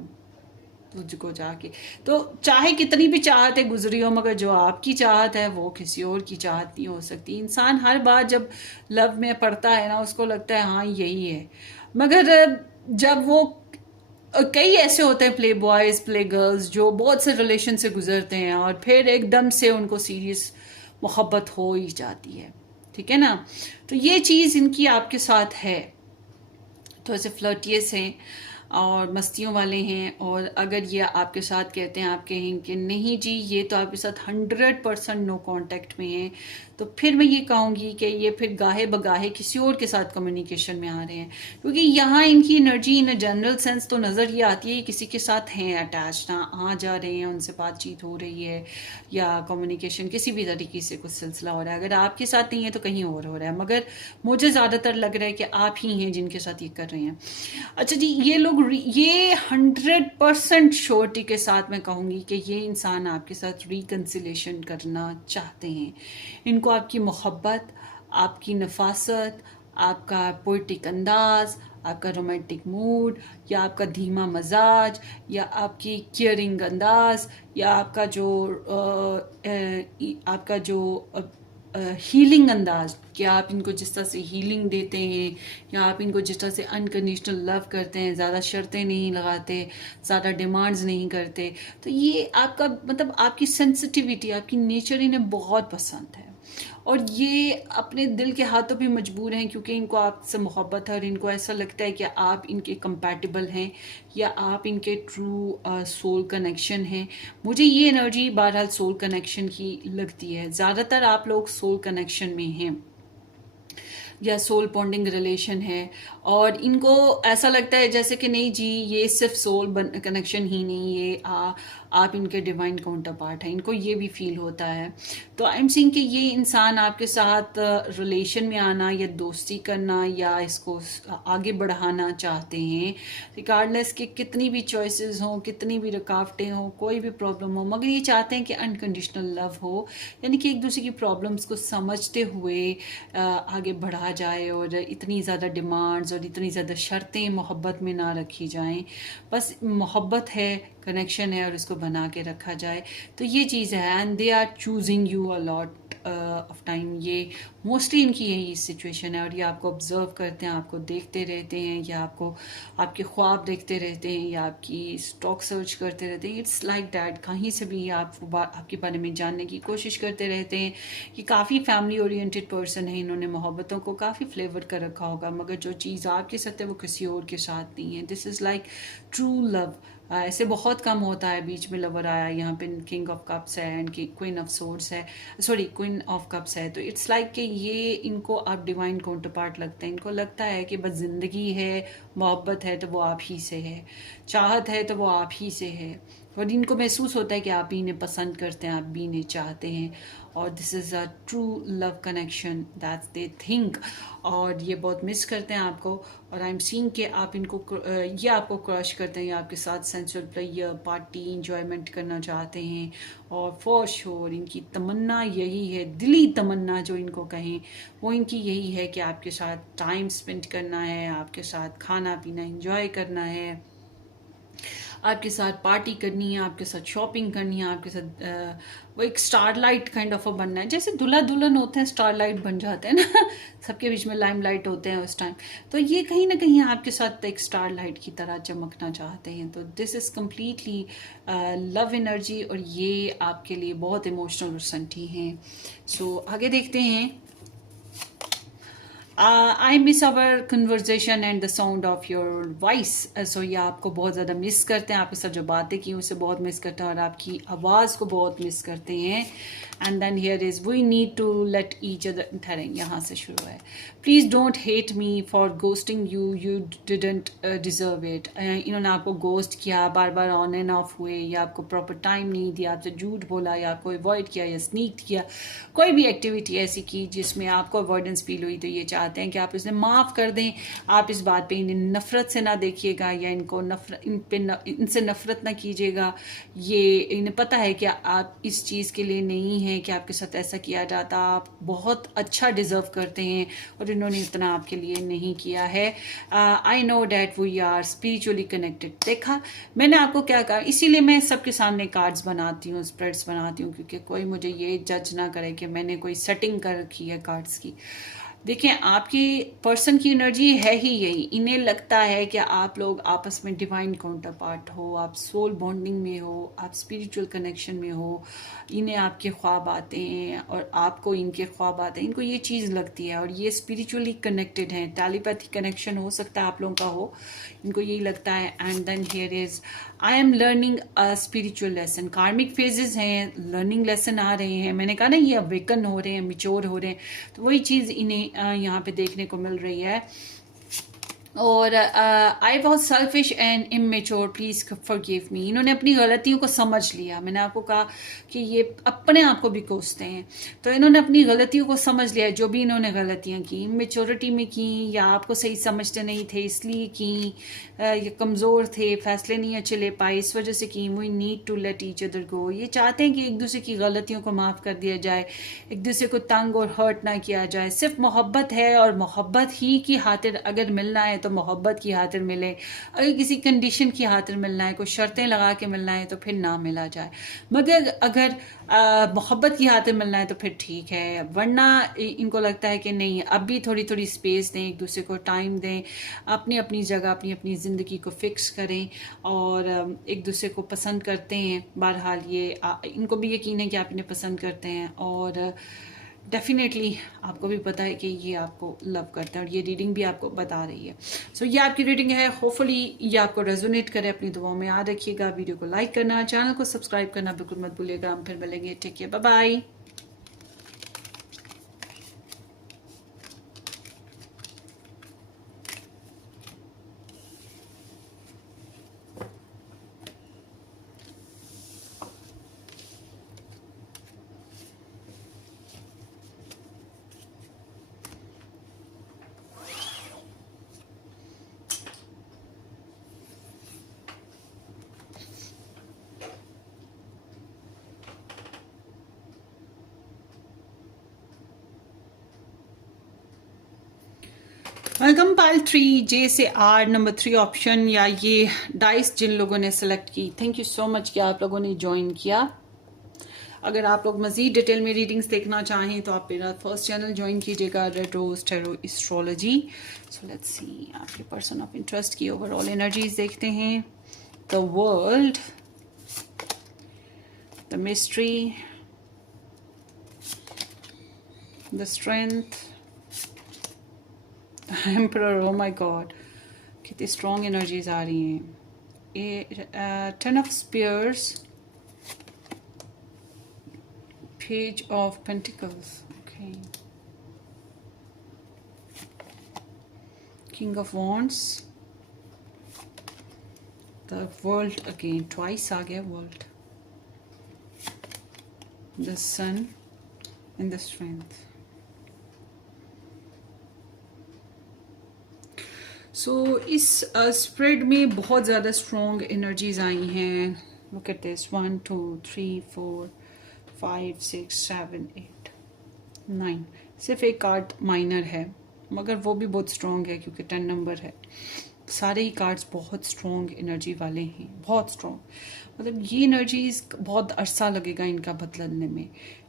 तुझको जाके। तो चाहे कितनी भी चाहत है गुजरी हो, मगर जो आपकी चाहत है वो किसी और की चाहत नहीं हो सकती। इंसान हर बार जब लव में पड़ता है ना, उसको लगता है हाँ यही है, मगर जब वो कई ऐसे होते हैं प्ले बॉयज प्ले गर्ल्स जो बहुत से रिलेशन से गुजरते हैं और फिर एकदम से उनको सीरियस मोहब्बत हो ही जाती है, ठीक है ना। तो ये चीज़ इनकी आपके साथ है, थोड़े से फ्लर्टियस हैं और मस्तियों वाले हैं। और अगर ये आपके साथ कहते हैं, आप कहें कि नहीं जी ये तो आपके साथ 100% नो कांटेक्ट में है, तो फिर मैं ये कहूँगी कि ये फिर गाहे बगाहे किसी और के साथ कम्युनिकेशन में आ रहे हैं, क्योंकि यहाँ इनकी एनर्जी इन जनरल सेंस तो नज़र ये आती है किसी के साथ हैं अटैच, ना आ जा रहे हैं, उनसे बातचीत हो रही है या कम्युनिकेशन किसी भी तरीके से कुछ सिलसिला हो रहा है। अगर आपके साथ नहीं है तो कहीं और हो रहा है, मगर मुझे ज़्यादातर लग रहा है कि आप ही हैं जिनके साथ ये कर रहे हैं। अच्छा जी, ये लोग ये 100% श्योरिटी के साथ मैं कहूँगी कि ये इंसान आपके साथ रिकन्सिलेशन करना चाहते हैं। इनको आपकी मोहब्बत, आपकी नफासत, आपका पोइटिक अंदाज, आपका रोमांटिक मूड, या आपका धीमा मजाज, या आपकी केयरिंग अंदाज, या आपका जो हीलिंग अंदाज, कि आप इनको जिस तरह से हीलिंग देते हैं या आप इनको जिस तरह से अनकंडीशनल लव करते हैं, ज़्यादा शर्तें नहीं लगाते, ज़्यादा डिमांड्स नहीं करते, तो ये आपका मतलब आपकी सेंसिटिविटी, आपकी नेचर इन्हें बहुत पसंद है। और ये अपने दिल के हाथों पे मजबूर हैं, क्योंकि इनको आपसे मोहब्बत है और इनको ऐसा लगता है कि आप इनके कंपैटिबल हैं या आप इनके ट्रू सोल कनेक्शन हैं। मुझे ये एनर्जी बहरहाल सोल कनेक्शन की लगती है, ज़्यादातर आप लोग सोल कनेक्शन में हैं। या सोल बॉन्डिंग रिलेशन है, और इनको ऐसा लगता है जैसे कि नहीं जी, ये सिर्फ सोल कनेक्शन ही नहीं, ये आप इनके डिवाइन काउंटर पार्ट हैं, इनको ये भी फील होता है। तो आई एम सीइंग कि ये इंसान आपके साथ रिलेशन में आना या दोस्ती करना या इसको आगे बढ़ाना चाहते हैं, रिगार्डलेस कि कितनी भी चॉइसेस हों, कितनी भी रुकावटें हों, कोई भी प्रॉब्लम हो, मगर ये चाहते हैं कि अनकंडीशनल लव हो, यानी कि एक दूसरे की प्रॉब्लम्स को समझते हुए आगे बढ़ा जाए, और इतनी ज़्यादा डिमांड्स और इतनी ज़्यादा शर्तें मोहब्बत में ना रखी जाएं। बस मोहब्बत है, कनेक्शन है, और इसको बना के रखा जाए। तो ये चीज़ है, and they are choosing you a lot of time. ये मोस्टली इनकी यही सिचुएशन है, और ये आपको ऑब्जर्व करते हैं, आपको देखते रहते हैं, या आपको आपके ख्वाब देखते रहते हैं, या आपकी स्टॉक सर्च करते रहते हैं। इट्स लाइक दैट, कहीं से भी आपके बारे में जानने की कोशिश करते रहते हैं। कि काफ़ी फैमिली ओरिएंटेड पर्सन है, इन्होंने मोहब्बतों को काफ़ी फ्लेवर कर रखा होगा, मगर जो चीज़ आपके साथ है वो किसी और के साथ नहीं है। This is like true love. ऐसे बहुत कम होता है, बीच में लवर आया, यहाँ पे किंग ऑफ कप्स है एंड क्वीन ऑफ सोर्ड्स है, सॉरी क्वीन ऑफ कप्स है। तो इट्स लाइक कि ये इनको आप डिवाइन काउंटर पार्ट लगते हैं। इनको लगता है कि बस ज़िंदगी है, मोहब्बत है तो वो आप ही से है, चाहत है तो वो आप ही से है, और इनको महसूस होता है कि आप भी इन्हें पसंद करते हैं, आप भी इन्हें चाहते हैं, और this is a true love connection that they think. और ये बहुत मिस करते हैं आपको, और आई एम सीइंग कि आप इनको ये आपको क्रश करते हैं, या आपके साथ सेंसुअल प्लेयर पार्टी इंजॉयमेंट करना चाहते हैं। और फॉर श्योर इनकी तमन्ना यही है, दिली तमन्ना जो इनको कहें, वो इनकी यही है कि आपके साथ टाइम स्पेंड करना है, आपके साथ खाना पीना इंजॉय करना है, आपके साथ पार्टी करनी है, आपके साथ शॉपिंग करनी है, आपके साथ वो एक स्टारलाइट काइंड ऑफ बनना है। जैसे दुल्हा दुल्हन होते हैं, स्टारलाइट बन जाते हैं ना सबके बीच में लाइमलाइट होते हैं उस टाइम। तो ये कहीं ना कहीं आपके साथ एक स्टारलाइट की तरह चमकना चाहते हैं। तो this is completely love energy, और ये आपके लिए बहुत इमोशनल और संटी हैं। सो आगे देखते हैं। I miss our conversation and the sound of your voice. So ये आपको बहुत ज़्यादा मिस करते हैं, आपके साथ जो बातें की उसे बहुत मिस करते हैं, और आपकी आवाज़ को बहुत मिस करते हैं। And then here is we need to let each other, ठहरें यहाँ से शुरू है। Please don't hate me for ghosting you, you didn't deserve it. इन्होंने आपको गोस्ट किया, बार बार ऑन एंड ऑफ हुए, या आपको प्रॉपर टाइम नहीं दिया, आपसे झूठ बोला, या आपको अवॉइड किया, या स्नीक किया, कोई भी एक्टिविटी ऐसी की जिसमें आपको अवॉइडेंस फील हुई। तो ये चाहते हैं कि आप इसे माफ़ कर दें। आप इस बात पे इन्हें नफ़रत से ना देखिएगा, या इनको इनसे नफ़रत ना कीजिएगा। ये इन्हें पता है कि आप इस चीज़ के लिए नहीं हैं कि आपके साथ ऐसा किया जाता। आप बहुत अच्छा डिज़र्व करते हैं, और इन्होंने इतना आपके लिए नहीं किया है। I know that we are spiritually connected. देखा मैंने आपको क्या कहा, इसीलिए मैं सबके सामने कार्ड्स बनाती हूँ, स्प्रेड्स बनाती हूँ, क्योंकि कोई मुझे ये जज ना करे कि मैंने कोई सेटिंग कर रखी है कार्ड्स की। देखिए आपकी पर्सन की एनर्जी है ही यही। इन्हें लगता है कि आप लोग आपस में डिवाइन काउंटर पार्ट हो, आप सोल बॉन्डिंग में हो, आप स्पिरिचुअल कनेक्शन में हो। इन्हें आपके ख्वाब आते हैं और आपको इनके ख्वाब आते हैं, इनको ये चीज़ लगती है, और ये स्पिरिचुअली कनेक्टेड हैं। टेलीपैथी कनेक्शन हो सकता है आप लोगों का हो, इनको यही लगता है। And then here is I am learning a spiritual lesson. Karmic phases हैं, लर्निंग लेसन आ रहे हैं। मैंने कहा ना ये अवेकन हो रहे हैं, मिच्योर हो रहे हैं, तो वही चीज़ इन्हें यहाँ पे देखने को मिल रही है। और I was selfish and immature, please forgive me. इन्होंने अपनी गलतियों को समझ लिया। मैंने आपको कहा कि ये अपने आप को भी कोसते हैं, तो इन्होंने अपनी गलतियों को समझ लिया। जो भी इन्होंने गलतियां की, इमेच्योरिटी में की, या आपको सही समझते नहीं थे इसलिए की, या कमज़ोर थे, फैसले नहीं अच्छे ले पाए इस वजह से की। We need to let each other go. ये चाहते हैं कि एक दूसरे की गलतियों को माफ़ कर दिया जाए, एक दूसरे को तंग और हर्ट ना किया जाए। सिर्फ मोहब्बत है, और मोहब्बत ही की खातिर अगर मिलना है तो मोहब्बत की खातिर मिले। अगर किसी कंडीशन की खातिर मिलना है, कोई शर्तें लगा के मिलना है, तो फिर ना मिला जाए। मगर अगर मोहब्बत की खातिर मिलना है तो फिर ठीक है, वरना इनको लगता है कि नहीं, अब भी थोड़ी थोड़ी स्पेस दें, एक दूसरे को टाइम दें, अपनी अपनी जगह अपनी अपनी ज़िंदगी को फिक्स करें, और एक दूसरे को पसंद करते हैं। बहरहाल ये इनको भी यकीन है कि आप इन्हें पसंद करते हैं, और डेफिनेटली आपको भी पता है कि ये आपको लव करते हैं, और ये रीडिंग भी आपको बता रही है। सो ये आपकी रीडिंग है, होपफुली ये आपको रेजोनेट करे। अपनी दुआओं में याद रखिएगा, वीडियो को लाइक करना, चैनल को सब्सक्राइब करना बिल्कुल मत भूलिएगा। हम फिर मिलेंगे, take care, bye bye. Welcome पाल 3 जे से आर नंबर 3 ऑप्शन या ये डाइस जिन लोगों ने सेलेक्ट की, थैंक यू सो मच कि आप लोगों ने ज्वाइन किया। अगर आप लोग मजीद डिटेल में रीडिंग्स देखना चाहें तो आप मेरा फर्स्ट चैनल ज्वाइन कीजिएगा, red rose tarot astrology. So let's see आपके पर्सन ऑफ इंटरेस्ट की ओवरऑल एनर्जीज देखते हैं। The world, the mystery, the strength, emperor. Oh my god, कितनी स्ट्रॉन्ग एनर्जीज आ रही हैं। 10 of spears, page of pentacles, okay, king of wands, the world again, twice आ गया world, the sun and the strength. So इस spread में बहुत ज़्यादा स्ट्रॉन्ग एनर्जीज आई हैं। Look at this, 1 2 3 4 5 6 7 8 9। सिर्फ एक कार्ड माइनर है मगर वो भी बहुत स्ट्रॉन्ग है क्योंकि 10 नंबर है। सारे ही कार्ड्स बहुत स्ट्रॉन्ग एनर्जी वाले हैं, बहुत स्ट्रॉन्ग। मतलब ये एनर्जीज बहुत अरसा लगेगा इनका बदलने में।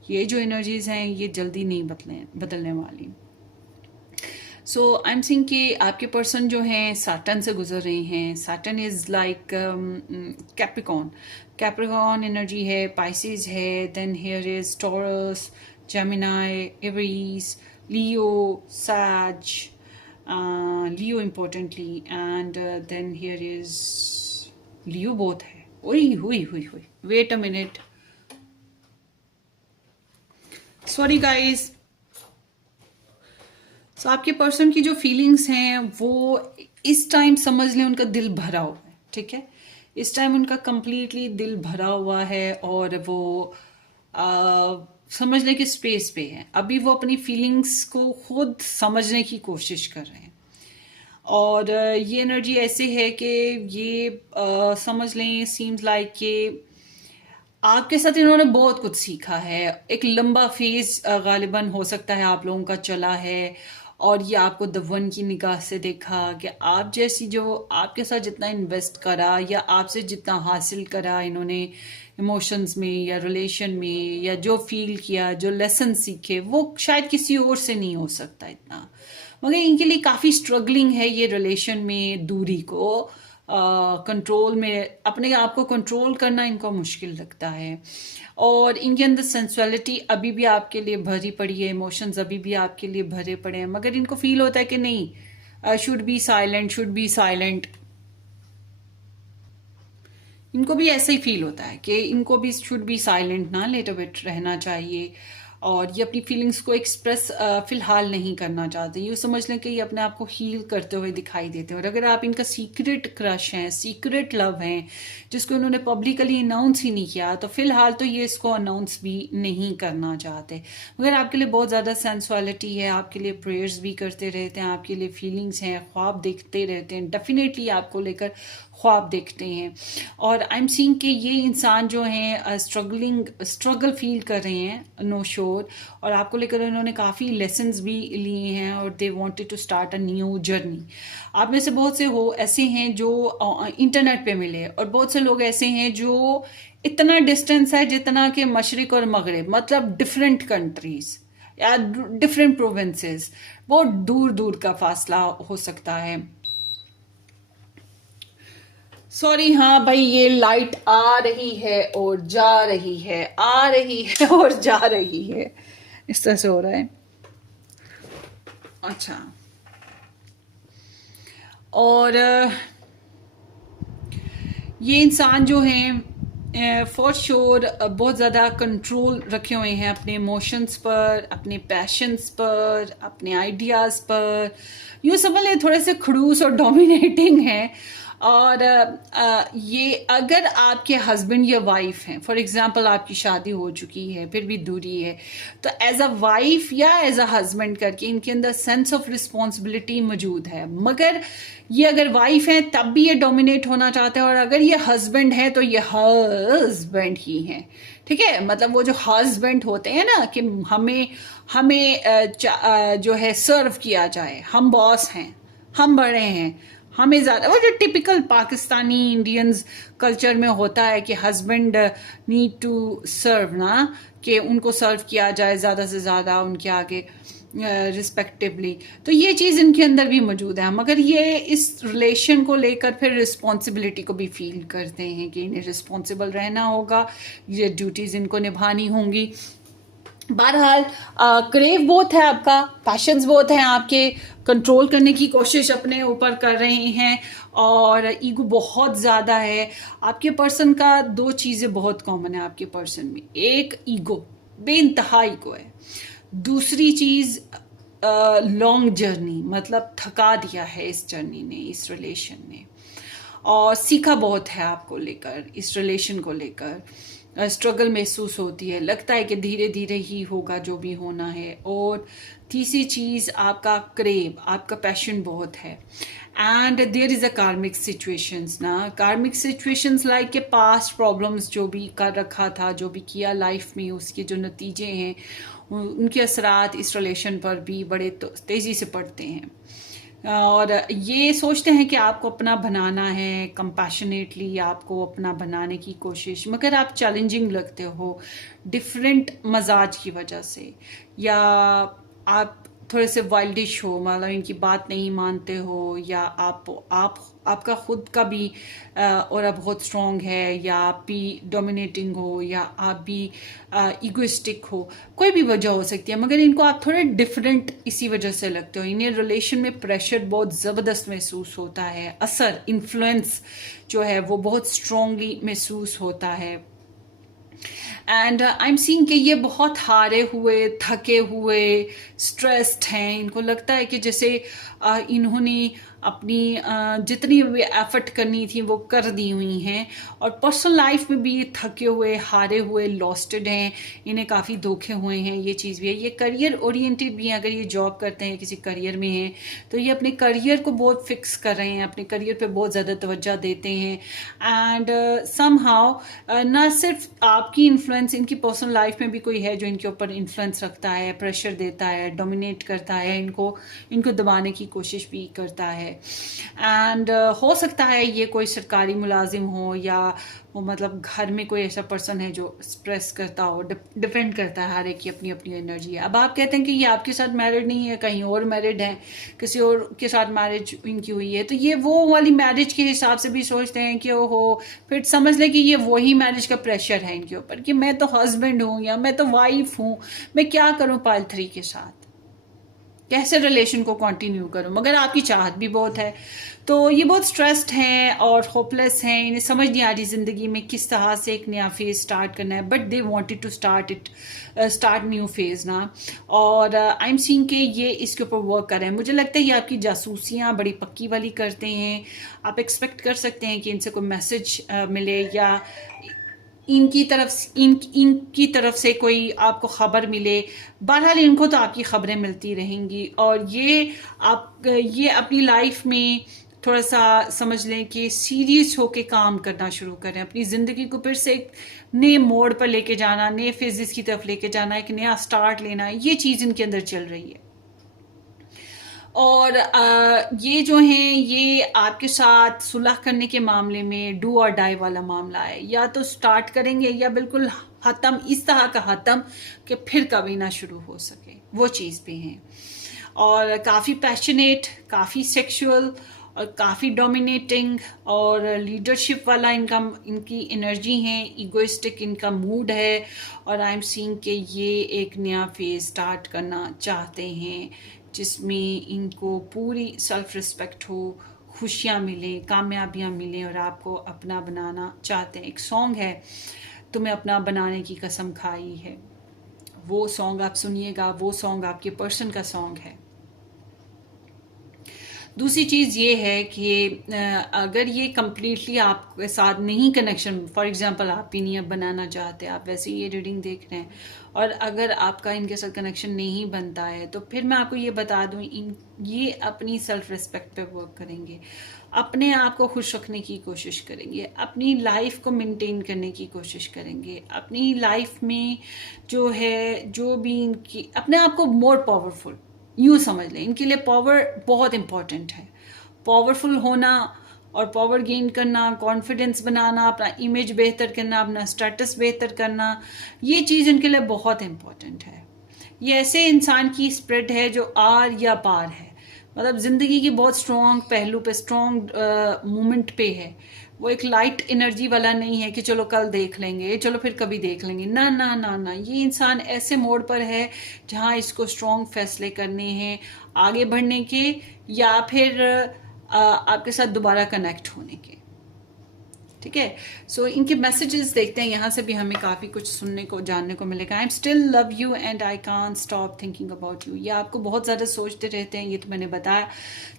ये जो एनर्जीज हैं ये जल्दी नहीं बदलने वाली। सो आई एम सीइंग कि आपके पर्सन जो हैं सैटर्न से गुजर रहे हैं। Saturn is like Capricorn, Capricorn energy है, पाइसेस है, then here is Taurus, Gemini, Aries, Leo, Sag, Leo importantly, and then here is Leo both है। हुई हुई हुई हुई, wait a minute, sorry guys. तो आपके पर्सन की जो फीलिंग्स हैं वो इस टाइम समझ लें उनका दिल भरा हुआ है, ठीक है। इस टाइम उनका कंप्लीटली दिल भरा हुआ है और वो समझने की स्पेस पे है। अभी वो अपनी फीलिंग्स को खुद समझने की कोशिश कर रहे हैं और ये एनर्जी ऐसे है कि ये समझ लें, सीम्स लाइक कि आपके साथ इन्होंने बहुत कुछ सीखा है। एक लंबा फेज गालिबन हो सकता है आप लोगों का चला है और ये आपको दवन की निगाह से देखा कि आप जैसी जो आपके साथ जितना इन्वेस्ट करा या आपसे जितना हासिल करा इन्होंने इमोशंस में या रिलेशन में, या जो फील किया, जो लेसन सीखे, वो शायद किसी और से नहीं हो सकता इतना। मगर इनके लिए काफ़ी स्ट्रगलिंग है ये रिलेशन में दूरी को कंट्रोल में, अपने आप को कंट्रोल करना इनको मुश्किल लगता है। और इनके अंदर सेंसुअलिटी अभी भी आपके लिए भरी पड़ी है, इमोशंस अभी भी आपके लिए भरे पड़े हैं, मगर इनको फील होता है कि नहीं, should be silent, should be silent. इनको भी ऐसा ही फील होता है कि इनको भी शुड बी साइलेंट ना, लिटिल बिट रहना चाहिए। और ये अपनी फीलिंग्स को एक्सप्रेस फिलहाल नहीं करना चाहते। ये समझ लें कि ये अपने आप को हील करते हुए दिखाई देते हैं। और अगर आप इनका सीक्रेट क्रश हैं, सीक्रेट लव हैं, जिसको इन्होंने पब्लिकली अनाउंस ही नहीं किया, तो फिलहाल तो ये इसको अनाउंस भी नहीं करना चाहते। मगर आपके लिए बहुत ज़्यादा सेंसुअलिटी है, आपके लिए प्रेयर्स भी करते रहते हैं, आपके लिए फीलिंग्स हैं, ख्वाब देखते रहते हैं, डेफिनेटली आपको लेकर ख्वाब देखते हैं। और आई एम सीइंग कि ये इंसान जो हैं स्ट्रगल फील कर रहे हैं, नो श्योर, और आपको लेकर उन्होंने काफ़ी लेसन्स भी लिए हैं और they wanted to start a new journey. आप में से बहुत से हो ऐसे हैं जो इंटरनेट पे मिले, और बहुत से लोग ऐसे हैं जो इतना डिस्टेंस है जितना कि मशरिक और मगरिब, मतलब डिफरेंट कंट्रीज या डिफरेंट प्रोविंसेस, बहुत दूर दूर का फासला हो सकता है। सॉरी, हाँ भाई, ये लाइट आ रही है और जा रही है, आ रही है और जा रही है, इस तरह से हो रहा है। अच्छा, और ये इंसान जो हैं फॉर श्योर बहुत ज़्यादा कंट्रोल रखे हुए हैं अपने इमोशंस पर, अपने पैशंस पर, अपने आइडियाज़ पर। यूँ समझ लें थोड़े से खड़ूस और डोमिनेटिंग हैं। और ये अगर आपके हस्बैंड या वाइफ हैं, फॉर एग्जांपल आपकी शादी हो चुकी है फिर भी दूरी है, तो एज अ वाइफ या एज अ हस्बैंड करके इनके अंदर सेंस ऑफ रिस्पॉन्सिबिलिटी मौजूद है। मगर ये अगर वाइफ है तब भी ये डोमिनेट होना चाहते हैं, और अगर ये हस्बैंड है तो ये हस्बैंड ही हैं, ठीक है। मतलब वो जो हस्बैंड होते हैं ना कि हमें जो है सर्व किया जाए, हम बॉस हैं, हम बड़े हैं, हमें ज़्यादा, वो जो टिपिकल पाकिस्तानी इंडियंस कल्चर में होता है कि हस्बैंड नीड टू सर्व ना, कि उनको सर्व किया जाए ज़्यादा से ज़्यादा उनके आगे रिस्पेक्टिवली। तो ये चीज़ इनके अंदर भी मौजूद है, मगर ये इस रिलेशन को लेकर फिर रिस्पॉन्सिबिलिटी को भी फील करते हैं कि इन्हें रिस्पॉन्सिबल रहना होगा, ये ड्यूटीज़ इनको निभानी होंगी। बहरहाल क्रेव बहुत है आपका, पैशंस बहुत हैं आपके, कंट्रोल करने की कोशिश अपने ऊपर कर रहे हैं, और ईगो बहुत ज़्यादा है आपके पर्सन का। दो चीज़ें बहुत कॉमन है आपके पर्सन में, एक ईगो, बेइंतहा ईगो है, दूसरी चीज़ लॉन्ग जर्नी, मतलब थका दिया है इस जर्नी ने, इस रिलेशन ने, और सीखा बहुत है आपको लेकर, इस रिलेशन को लेकर स्ट्रगल महसूस होती है, लगता है कि धीरे धीरे ही होगा जो भी होना है। और तीसरी चीज़ आपका क्रेव, आपका पैशन बहुत है, एंड देयर इज़ अ कार्मिक सिचुएशंस ना, कार्मिक सिचुएशंस लाइक के पास्ट प्रॉब्लम्स जो भी कर रखा था, जो भी किया लाइफ में, उसके जो नतीजे हैं, उनके असरात इस रिलेशन पर भी बड़े तेज़ी से पड़ते हैं, और ये सोचते हैं कि आपको अपना बनाना है, कंपैशनेटली आपको अपना बनाने की कोशिश, मगर आप चैलेंजिंग लगते हो डिफरेंट मजाज की वजह से, या आप थोड़े से वाइल्डिश हो, मतलब इनकी बात नहीं मानते हो, या आपका खुद का भी और बहुत स्ट्रॉन्ग है, या आप भी डोमिनेटिंग हो, या आप भी इगोइस्टिक हो, कोई भी वजह हो सकती है, मगर इनको आप थोड़े डिफरेंट इसी वजह से लगते हो। इन्हें रिलेशन में प्रेशर बहुत ज़बरदस्त महसूस होता है, असर, इन्फ्लुएंस जो है वो बहुत स्ट्रॉन्गली महसूस होता है। एंड आई एम सीइंग कि ये बहुत हारे हुए, थके हुए, स्ट्रेस्ड हैं। इनको लगता है कि जैसे इन्होंने अपनी जितनी भी एफर्ट करनी थी वो कर दी हुई हैं, और पर्सनल लाइफ में भी थके हुए, हारे हुए, लॉस्टेड हैं, इन्हें काफ़ी धोखे हुए हैं। ये चीज़ भी है। ये करियर ओरिएंटेड भी हैं, अगर ये जॉब करते हैं, किसी करियर में हैं, तो ये अपने करियर को बहुत फिक्स कर रहे हैं, अपने करियर पे बहुत ज़्यादा तवज्जो देते हैं। एंड समहाउ ना सिर्फ आपकी इन्फ्लुएंस, इनकी पर्सनल लाइफ में भी कोई है जो इनके ऊपर इन्फ्लुएंस रखता है, प्रेशर देता है, डोमिनेट करता है, इनको दबाने की कोशिश भी करता है। एंड हो सकता है ये कोई सरकारी मुलाजिम हो, या वो मतलब घर में कोई ऐसा पर्सन है जो एक्सप्रेस करता हो, डिपेंड करता है, हर एक की अपनी अपनी एनर्जी है। अब आप कहते हैं कि ये आपके साथ मैरिड नहीं है, कहीं और मैरिड है, किसी और के साथ मैरिज इनकी हुई है, तो ये वो वाली मैरिज के हिसाब से भी सोचते हैं कि ओहो, फिर समझ लें कि ये वही मैरिज का प्रेशर है इनके ऊपर, कि मैं तो हस्बैंड हूँ या मैं तो वाइफ हूँ, मैं क्या करूँ पाइल 3 के साथ, कैसे रिलेशन को कंटिन्यू करूं, मगर आपकी चाहत भी बहुत है। तो ये बहुत स्ट्रेस्ड हैं और होपलेस हैं, इन्हें समझ नहीं आ रही ज़िंदगी में किस तरह से एक नया फेज स्टार्ट करना है, but they wanted to start new phase ना। और आई एम सीइंग कि ये इसके ऊपर वर्क कर रहे हैं। मुझे लगता है ये आपकी जासूसियाँ बड़ी पक्की वाली करते हैं। आप एक्सपेक्ट कर सकते हैं कि इनसे कोई मैसेज मिले, या इनकी तरफ से कोई आपको खबर मिले। बहरहाल इनको तो आपकी खबरें मिलती रहेंगी, और ये अपनी लाइफ में थोड़ा सा समझ लें कि सीरियस होके काम करना शुरू करें, अपनी ज़िंदगी को फिर से एक नए मोड़ पर लेके जाना, नए फेजेस की तरफ लेके जाना, एक नया स्टार्ट लेना, ये चीज़ इनके अंदर चल रही है। और ये जो हैं, ये आपके साथ सुलह करने के मामले में डू और डाई वाला मामला है, या तो स्टार्ट करेंगे या बिल्कुल ख़त्म, इस तरह का ख़त्म कि फिर कभी ना शुरू हो सके, वो चीज़ पे हैं। और काफ़ी पैशनेट, काफ़ी सेक्सुअल, और काफ़ी डोमिनेटिंग और लीडरशिप वाला इनकी एनर्जी है, ईगोइस्टिक इनका मूड है। और आई एम सीइंग कि ये एक नया फेज स्टार्ट करना चाहते हैं, जिसमें इनको पूरी सेल्फ रिस्पेक्ट हो, खुशियाँ मिलें, कामयाबियाँ मिलें, और आपको अपना बनाना चाहते हैं। एक सॉन्ग है, तुम्हें अपना बनाने की कसम खाई है, वो सॉन्ग आप सुनिएगा, वो सॉन्ग आपके पर्सन का सॉन्ग है। दूसरी चीज़ ये है कि अगर ये कम्प्लीटली आपके साथ नहीं कनेक्शन, फॉर एग्जांपल आप भी नहीं अब बनाना चाहते, आप वैसे ये रीडिंग देख रहे हैं, और अगर आपका इनके साथ कनेक्शन नहीं बनता है, तो फिर मैं आपको ये बता दूं, ये अपनी सेल्फ रिस्पेक्ट पे वर्क करेंगे, अपने आप को खुश रखने की कोशिश करेंगे, अपनी लाइफ को मेंटेन करने की कोशिश करेंगे, अपनी लाइफ में जो है, जो भी इनकी, अपने आप को मोर पावरफुल, यूँ समझ लें, इनके लिए पावर बहुत इंपॉर्टेंट है। पावरफुल होना और पावर गेन करना, कॉन्फिडेंस बनाना, अपना इमेज बेहतर करना, अपना स्टेटस बेहतर करना, ये चीज़ इनके लिए बहुत इम्पोर्टेंट है। ये ऐसे इंसान की स्प्रिट है जो आर या पार है, मतलब ज़िंदगी की बहुत स्ट्रॉन्ग पहलू पे, स्ट्रॉन्ग मोमेंट पे है। वो एक लाइट एनर्जी वाला नहीं है कि चलो कल देख लेंगे, चलो फिर कभी देख लेंगे, ना ना ना ना। ये इंसान ऐसे मोड पर है जहाँ इसको स्ट्रॉन्ग फैसले करने हैं आगे बढ़ने के, या फिर आपके साथ दोबारा कनेक्ट होने के। ठीक है, सो इनके मैसेजेस देखते हैं, यहाँ से भी हमें काफ़ी कुछ सुनने को, जानने को मिलेगा। I am still love you and I can't stop thinking about you. ये आपको बहुत ज़्यादा सोचते रहते हैं, ये तो मैंने बताया।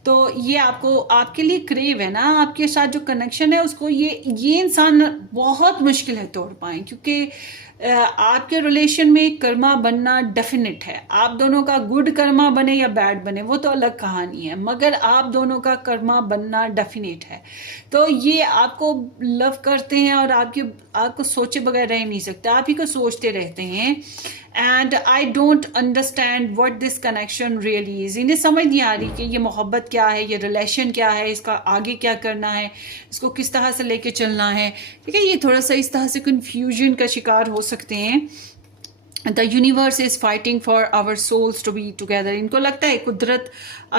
तो ये आपको, आपके लिए क्रेव है ना, आपके साथ जो कनेक्शन है उसको ये इंसान बहुत मुश्किल है तोड़ पाए, क्योंकि आपके रिलेशन में कर्मा बनना डेफिनेट है। आप दोनों का गुड कर्मा बने या बैड बने वो तो अलग कहानी है, मगर आप दोनों का कर्मा बनना डेफिनेट है। तो ये आपको लव करते हैं और आपको सोचे बगैर रह नहीं सकते, आप ही को सोचते रहते हैं। And I don't understand what this connection really is. इन्हें समझ नहीं आ रही कि ये मोहब्बत क्या है, ये रिलेशन क्या है, इसका आगे क्या करना है, इसको किस तरह से लेके चलना है। ठीक है, ये थोड़ा सा इस तरह से कन्फ्यूजन का शिकार हो सकते हैं। The universe is fighting for our souls to be together. इनको लगता है कुदरत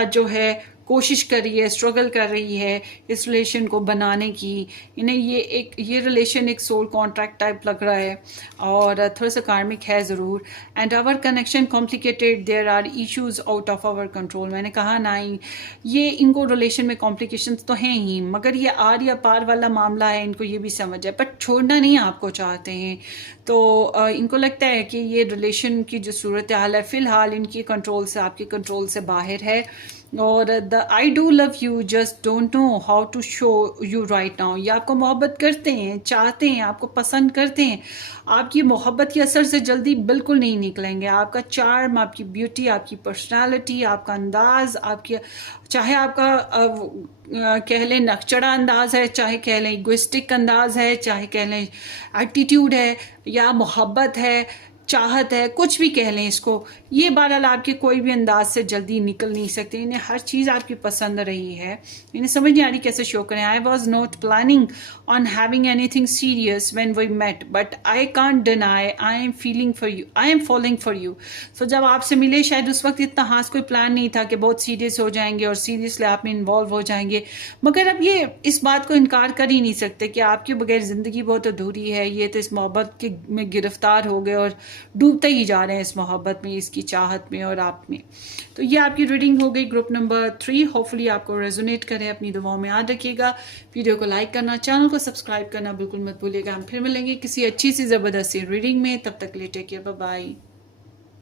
जो है कोशिश कर रही है, स्ट्रगल कर रही है इस रिलेशन को बनाने की। इन्हें ये रिलेशन एक सोल कॉन्ट्रैक्ट टाइप लग रहा है और थोड़ा सा कार्मिक है ज़रूर। And our connection complicated, there are issues out of our control. मैंने कहा ना, ये इनको रिलेशन में कॉम्प्लिकेशंस तो हैं ही, मगर ये आर या पार वाला मामला है, इनको ये भी समझ है, बट छोड़ना नहीं आपको चाहते हैं। तो इनको लगता है कि ये रिलेशन की जो सूरत हाल है फ़िलहाल इनकी कंट्रोल से, आपके कंट्रोल से बाहर है। और the I do love you just don't know how to show you right now. ये आपको मोहब्बत करते हैं, चाहते हैं, आपको पसंद करते हैं, आपकी मोहब्बत के असर से जल्दी बिल्कुल नहीं निकलेंगे। आपका चार्म, आपकी ब्यूटी, आपकी पर्सनालिटी, आपका अंदाज, आपकी, चाहे आपका कह लें नकचड़ा अंदाज है, चाहे कह लें इगोइस्टिक अंदाज है, चाहे कह लें एटीट्यूड है, या मोहब्बत है, चाहत है, कुछ भी कह लें इसको, ये बहरहाल आपके कोई भी अंदाज से जल्दी निकल नहीं सकते। इन्हें हर चीज़ आपकी पसंद रही है, इन्हें समझ नहीं आ रही कैसे शो करें। I was not planning on having anything serious when we met, but I can't deny I am feeling for you, I am following for you. So जब आपसे मिले शायद उस वक्त इतना खास कोई प्लान नहीं था कि बहुत सीरियस हो जाएंगे और सीरियसली आप में इन्वॉल्व हो जाएंगे, मगर अब ये इस बात को इनकार कर ही नहीं सकते कि आपके बगैर ज़िंदगी बहुत अधूरी है। ये तो इस मोहब्बत के में गिरफ्तार हो गए और डूबते ही जा रहे हैं इस मोहब्बत में, इसकी चाहत में और आप में। तो ये आपकी रीडिंग हो गई ग्रुप नंबर 3। होपफुली आपको रेजोनेट करे, अपनी दुआओं में याद रखिएगा। वीडियो को लाइक करना, चैनल को सब्सक्राइब करना बिल्कुल मत भूलिएगा। हम फिर मिलेंगे किसी अच्छी सी ज़बरदस्त रीडिंग में, तब तक के लिए टेक केयर, बाय बाय।